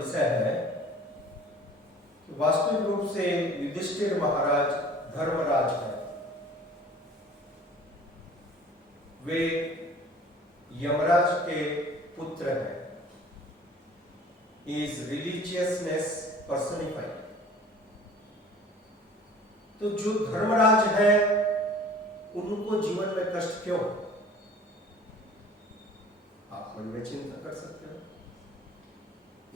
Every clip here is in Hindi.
विषय है कि वास्तविक रूप से युधिष्ठिर महाराज धर्मराज है। वे यमराज के पुत्र हैं। He is religiousness personified। तो जो धर्मराज है उनको जीवन में कष्ट क्यों? आप मन में चिंता कर सकते हो।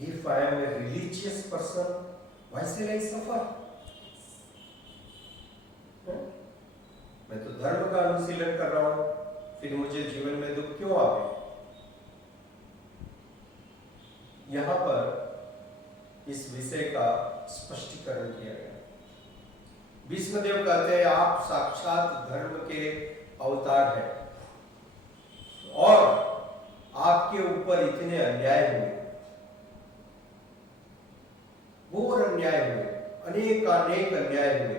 If I am a religious person, why shall I suffer? मैं तो धर्म का अनुशीलन कर रहा हूं, फिर मुझे जीवन में दुख क्यों आवे? यहां पर इस विषय का स्पष्टीकरण किया गया। भीष्मदेव कहते हैं आप साक्षात धर्म के अवतार हैं और आपके ऊपर इतने अन्याय हुए, घोर अन्याय हुए, अनेक अन्याय हुए।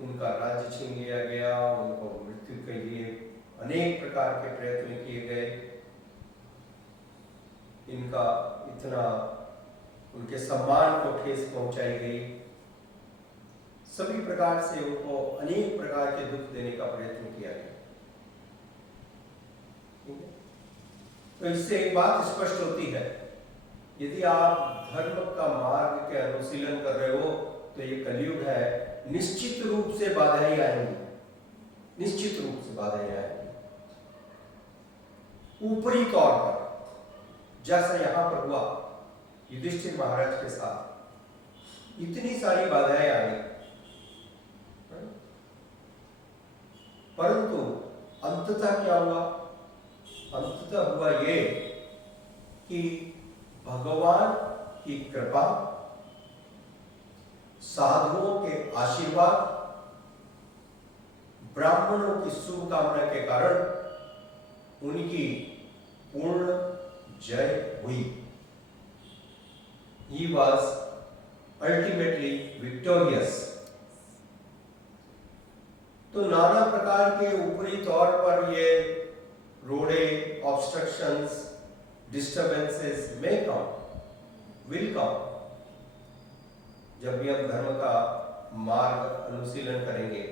उनका राज्य छीन लिया गया, उनको मृत्यु के लिए अनेक प्रकार के प्रयत्न किए गए। इनका इतना उनके सम्मान को ठेस पहुंचाई गई। सभी प्रकार से उनको अनेक प्रकार के दुख देने का प्रयत्न किया गया। तो इससे एक बात स्पष्ट होती है, यदि आप धर्म का मार्ग के अनुशीलन कर रहे हो तो ये कलयुग है, निश्चित रूप से बाधाएं आएंगी, निश्चित रूप से बाधाएं आएंगी। ऊपरी तौर पर जैसा यहां पर हुआ युधिष्ठिर महाराज के साथ, इतनी सारी बाधाएं आई, परंतु अंततः क्या हुआ? अंततः हुआ ये कि भगवान की कृपा, साधुओं के आशीर्वाद, ब्राह्मणों की शुभकामना के कारण उनकी पूर्ण जय हुई। He was ultimately victorious। तो नाना प्रकार के ऊपरी तौर पर ये रोड़े, obstructions, disturbances may come, will come। जब भी हम धर्म का मार्ग अनुशीलन करेंगे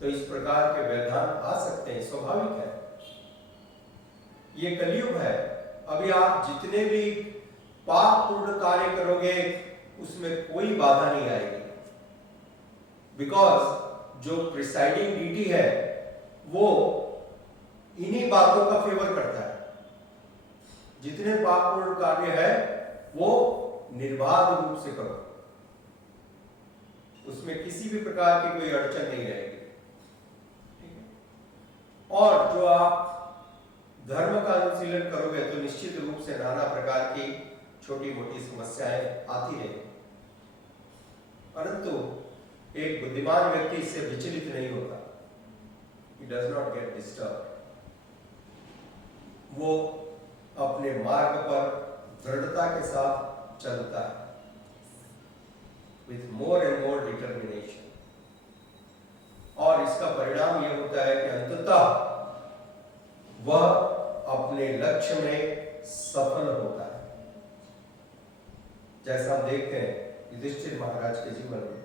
तो इस प्रकार के व्यवधान आ सकते हैं, स्वाभाविक है। ये कलयुग है। अभी आप जितने भी पापपूर्ण कार्य करोगे उसमें कोई बाधा नहीं आएगी, बिकॉज जो प्रिसाइडिंग डीटी है वो इन्हीं बातों का फेवर करता है। जितने पापपूर्ण कार्य है वो निर्बाध रूप से करो, उसमें किसी भी प्रकार की कोई अड़चन नहीं रहेगी। और जो आप धर्म का अनुशीलन करोगे तो निश्चित रूप से नाना प्रकार की छोटी मोटी समस्याएं आती रहेंगी, परंतु एक बुद्धिमान व्यक्ति इससे विचलित नहीं होता। He does not get disturbed। वो अपने मार्ग पर दृढ़ता के साथ चलता है, with more and more determination। और इसका परिणाम यह होता है कि अंततः वह अपने लक्ष्य में सफल होता है। जैसा हम देखते हैं युधिष्ठिर महाराज के जीवन में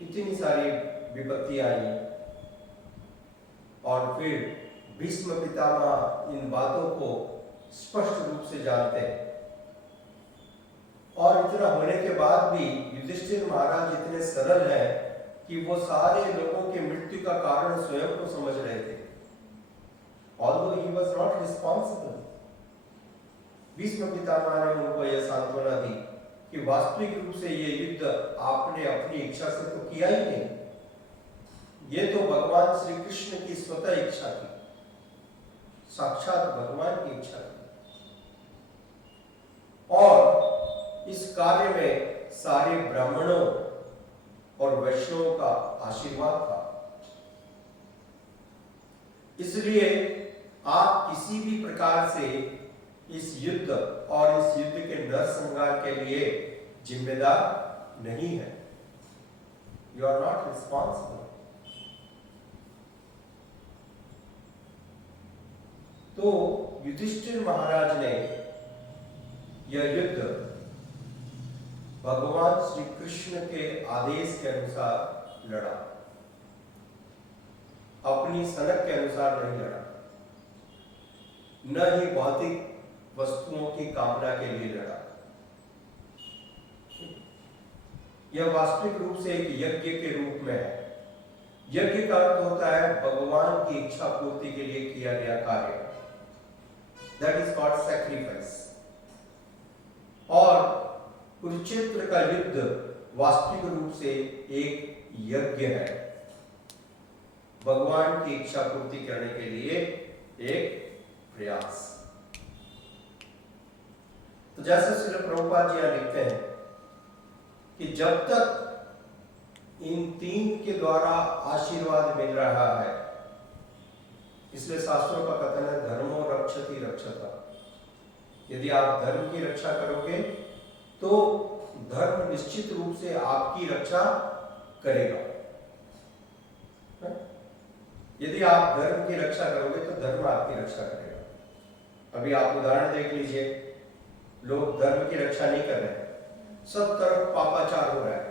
इतनी सारी विपत्ति आई और फिर भीष्म पितामह इन बातों को स्पष्ट रूप से जानते हैं, और इतना होने के बाद भी युधिष्ठिर महाराज इतने सरल हैं कि वो सारे लोगों के मृत्यु का कारण स्वयं को समझ रहे थे, although he was not responsible। Bhishma Pitamah ने उनको यह सांत्वना दी कि वास्तविक रूप से ये युद्ध आपने अपनी इच्छा से तो किया ही नहीं, ये तो भगवान श्री कृष्ण की स्वतः इच्छा थी, साक्षात भगवान की इच्छा थी। और इस कार्य में सारे ब्राह्मणों और वैष्णवों का आशीर्वाद था। इसलिए आप किसी भी प्रकार से इस युद्ध और इस युद्ध के नरसंहार के लिए जिम्मेदार नहीं है। You are not responsible. तो युधिष्ठिर महाराज ने यह युद्ध भगवान श्री कृष्ण के आदेश के अनुसार लड़ा, अपनी सनक के अनुसार नहीं लड़ा, न ही भौतिक वस्तुओं की कामना के लिए लड़ा। यह वास्तविक रूप से एक यज्ञ के रूप में है। यज्ञ का अर्थ होता है भगवान की इच्छा पूर्ति के लिए किया गया कार्य। That is called sacrifice. और कुरुक्षेत्र का युद्ध वास्तविक रूप से एक यज्ञ है, भगवान की इच्छा पूर्ति करने के लिए एक प्रयास। तो जैसे श्रील प्रभुपाद जी लिखते हैं कि जब तक इन तीन के द्वारा आशीर्वाद मिल रहा है, इसलिए शास्त्रों का कथन है धर्मो रक्षति रक्षता। यदि आप धर्म की रक्षा करोगे तो धर्म निश्चित रूप से आपकी रक्षा करेगा। यदि आप धर्म की रक्षा करोगे तो धर्म आपकी रक्षा करेगा। अभी आप उदाहरण देख लीजिए, लोग धर्म की रक्षा नहीं कर रहे हैं, सब तरफ पापाचार हो रहा है।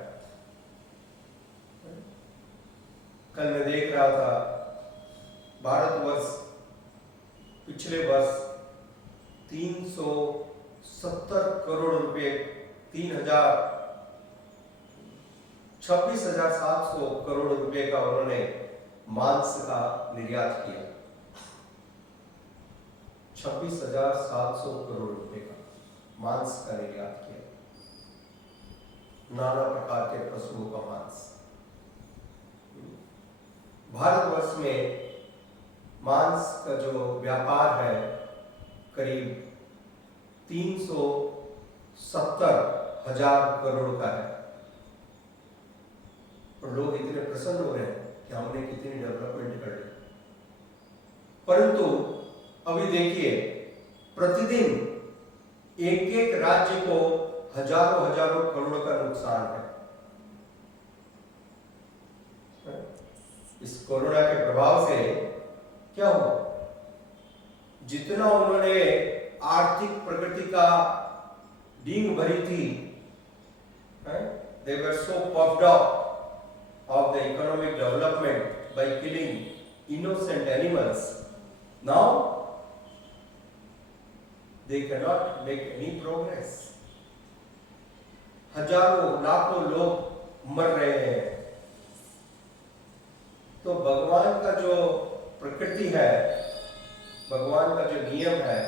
कल मैं देख रहा था भारतवर्ष पिछले वर्ष 370 करोड़ रुपए 26,700 करोड़ रुपए का उन्होंने मांस का निर्यात किया। 26,700 करोड़ रुपए का मांस का निर्यात किया, नाना प्रकार के पशुओं का मांस। भारतवर्ष में मांस का जो व्यापार है करीब 370,000 करोड़ का है। और लोग इतने प्रसन्न हो रहे हैं कि हमने कितनी डेवलपमेंट कर ली। परंतु अभी देखिए, प्रतिदिन एक एक राज्य को हजारों हजारों करोड़ का नुकसान है। इस कोरोना के प्रभाव से क्या हुआ? जितना उन्होंने आर्थिक प्रगति का डींग भरी थी, they were so puffed up of the economic development by killing innocent animals. Now they cannot make any progress. हजारों लाखों लोग मर रहे हैं। तो भगवान का जो प्रकृति है, भगवान का जो नियम है,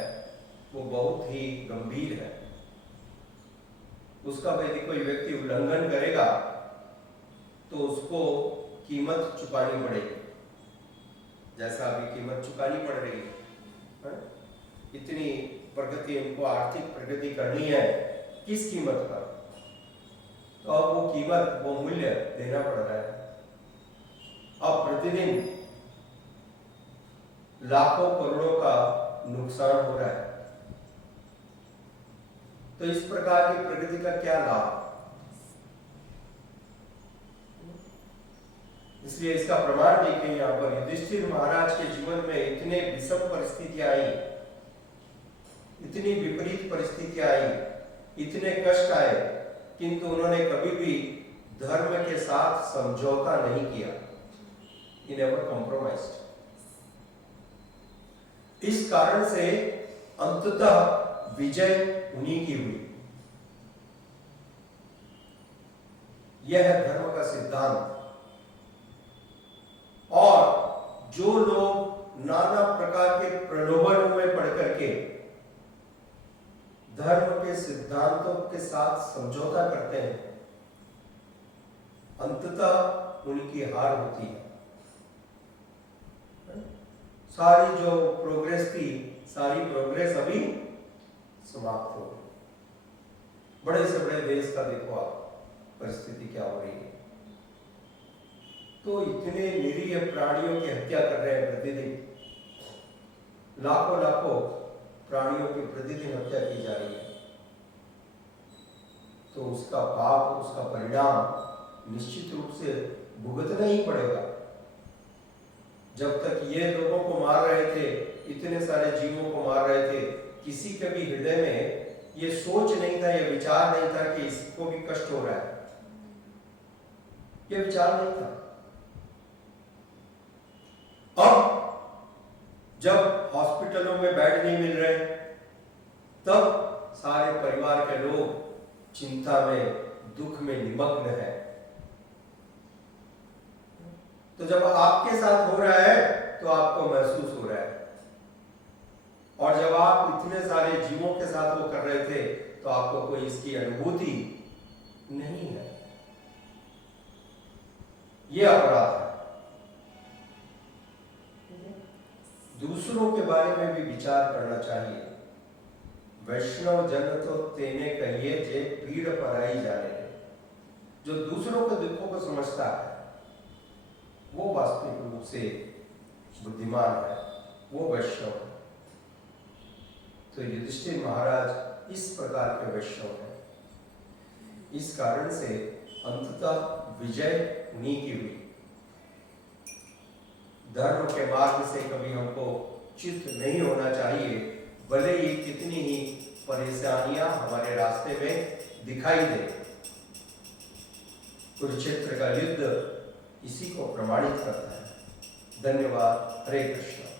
वो बहुत ही गंभीर है। उसका यदि कोई व्यक्ति उल्लंघन करेगा तो उसको कीमत चुकानी पड़ेगी, जैसा अभी कीमत चुकानी पड़ रही है। इतनी प्रगति, उनको आर्थिक प्रगति करनी है, किस कीमत पर? तो अब वो कीमत, वो मूल्य देना पड़ रहा है। अब प्रतिदिन लाखों करोड़ों का नुकसान हो रहा है। तो इस प्रकार की प्रगति का क्या लाभ? इसलिए इसका प्रमाण देखें यहाँ पर। युधिष्ठिर महाराज के जीवन में इतने विषम परिस्थितियां आई, इतनी विपरीत परिस्थितियां आई, इतने कष्ट आए, किंतु उन्होंने कभी भी धर्म के साथ समझौता नहीं किया। He never compromised. इस कारण से अंततः विजय उन्हीं की हुई। यह है धर्म का सिद्धांत। और जो लोग नाना प्रकार के प्रलोभनों में पड़ करके धर्म के सिद्धांतों के साथ समझौता करते हैं, अंततः उनकी हार होती है। सारी जो प्रोग्रेस थी, सारी प्रोग्रेस अभी समाप्त हो गई। बड़े से बड़े देश का देखो आप परिस्थिति क्या हो रही है। तो इतने निरीह प्राणियों की हत्या कर रहे हैं प्रतिदिन, लाखों लाखों प्राणियों की प्रतिदिन हत्या की जा रही है। तो उसका पाप, उसका परिणाम निश्चित रूप से भुगतना ही पड़ेगा। जब तक ये लोगों को मार रहे थे, इतने सारे जीवों को मार रहे थे, किसी के भी हृदय में ये सोच नहीं था, ये विचार नहीं था कि इसको भी कष्ट हो रहा है, ये विचार नहीं था। अब जब हॉस्पिटलों में बेड नहीं मिल रहे, तब सारे परिवार के लोग चिंता में, दुख में निमग्न है। तो जब आपके साथ हो रहा है तो आपको महसूस हो रहा है, और जब आप इतने सारे जीवों के साथ वो कर रहे थे तो आपको कोई इसकी अनुभूति नहीं है। ये अपराध है। दूसरों के बारे में भी विचार करना चाहिए। वैष्णव जन तो तेने कहिए जे पीड़ पराई जाने, जो दूसरों के दुखों को समझता है वो वास्तविक रूप से बुद्धिमान है, वो वैष्णव है। तो युधिष्ठिर महाराज इस प्रकार के वैष्णव हैं। इस कारण से अंततः विजय उन्हीं की हुई। धर्म के मार्ग से कभी हमको च्युत नहीं होना चाहिए, भले ही कितनी ही परेशानियां हमारे रास्ते में दिखाई दे। कुरुक्षेत्र का युद्ध इसी को प्रमाणित करता है। धन्यवाद। हरे कृष्ण।